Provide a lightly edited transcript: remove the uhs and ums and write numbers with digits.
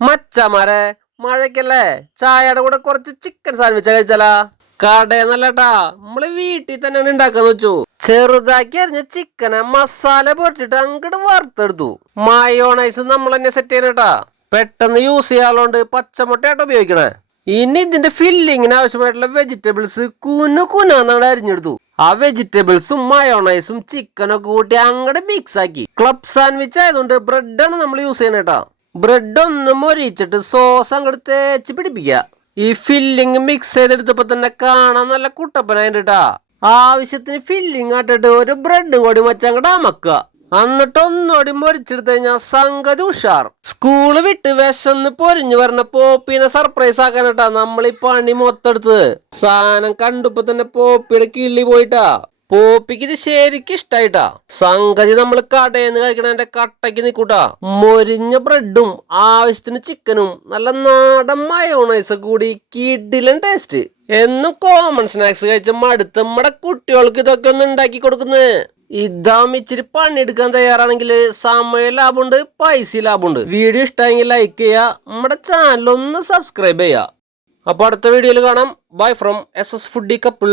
മച്ചമാരെ മഴക്കല്ലേ ചായയുടെ കൂടെ കുറച്ച് ചിക്കൻ സാൻഡ്വിച്ച് കഴിച്ചാലാ? കടയെന്നല്ലട്ടാ, നമ്മള് വീട്ടിൽ തന്നെയാണ് ഉണ്ടാക്കാന്ന് വെച്ചു. ചെറുതാക്കി അരിഞ്ഞ ചിക്കനെ മസാല പൊരട്ടിട്ട് അങ്ങോട്ട് വറുത്തെടുത്തു. മയോണൈസ് നമ്മൾ തന്നെ സെറ്റ് ചെയ്യണട്ടാ. പെട്ടെന്ന് യൂസ് ചെയ്യാറുണ്ട്. പച്ചമുട്ടയായിട്ട് ഉപയോഗിക്കണേ. ഇനി ഇതിന്റെ ഫില്ലിങ്ങിന് ആവശ്യമായിട്ടുള്ള വെജിറ്റബിൾസ് കുനാന്നാണ് അരിഞ്ഞെടുത്തു. ആ വെജിറ്റബിൾസും മയോണൈസും ചിക്കനൊക്കെ കൂട്ടി അങ്ങോട്ട് മിക്സ് ആക്കി. ക്ലബ് സാൻഡ്വിച്ച് ആയതുകൊണ്ട് ബ്രെഡാണ് നമ്മൾ യൂസ് ചെയ്യണേട്ടാ. ബ്രെഡ് ഒന്ന് മൊരിച്ചിട്ട് സോസ് അങ്ങോട്ട് തേച്ച് പിടിപ്പിക്കുക. ഈ ഫില്ലിങ് മിക്സ് ചെയ്തെടുത്തപ്പോ തന്നെ കാണാൻ നല്ല കുട്ടപ്പനായിട്ടാ. ആവശ്യത്തിന് ഫില്ലിങ് ആട്ടിട്ട് ഒരു ബ്രെഡ് കൂടി വെച്ചങ്ങോട്ട് അമക്കുക. എന്നിട്ട് ഒന്നോടി മൊരിച്ചെടുത്ത് കഴിഞ്ഞാൽ സംഗതി ഉഷാർ. സ്കൂള് വിട്ട് വിശന്ന് പൊരിഞ്ഞു പറഞ്ഞ പോപ്പിനെ സർപ്രൈസ് ആക്കാനട്ടാ നമ്മൾ ഈ പണി മൊത്തെടുത്തത്. സാധനം കണ്ടപ്പോ തന്നെ പോപ്പിയുടെ കിള്ളി പോയിട്ടാ. പോപ്പിക്ക് ഇത് ശരിക്കും ഇഷ്ടായിട്ടാ. സംഗതി നമ്മൾ കടയിൽ നിന്ന് കഴിക്കണതിന്റെ കട്ടയ്ക്ക് നിക്കൂട്ടാ. മൊരിഞ്ഞ ബ്രെഡും ആവശ്യത്തിന് ചിക്കനും നല്ല നാടൻ മയോണൈസ് കൂടി കിടിലൻ ടേസ്റ്റ്. എന്നും കോമൺ സ്നാക്സ് കഴിച്ച മടുത്ത് നമ്മുടെ കുട്ടികൾക്ക് ഇതൊക്കെ ഒന്ന് ഉണ്ടാക്കി കൊടുക്കുന്നത്. ഇതാകുമ്പോ ഇച്ചിരി പണിയെടുക്കാൻ തയ്യാറാണെങ്കിൽ സമയ ലാഭമുണ്ട്, പൈസ ലാഭമുണ്ട്. വീഡിയോ ഇഷ്ടമെങ്കിൽ ലൈക്ക് ചെയ്യുക, നമ്മുടെ ചാനൽ ഒന്ന് സബ്സ്ക്രൈബ് ചെയ്യുക. അപ്പൊ അടുത്ത വീഡിയോയിൽ കാണാം. Bye from SS foodie couple.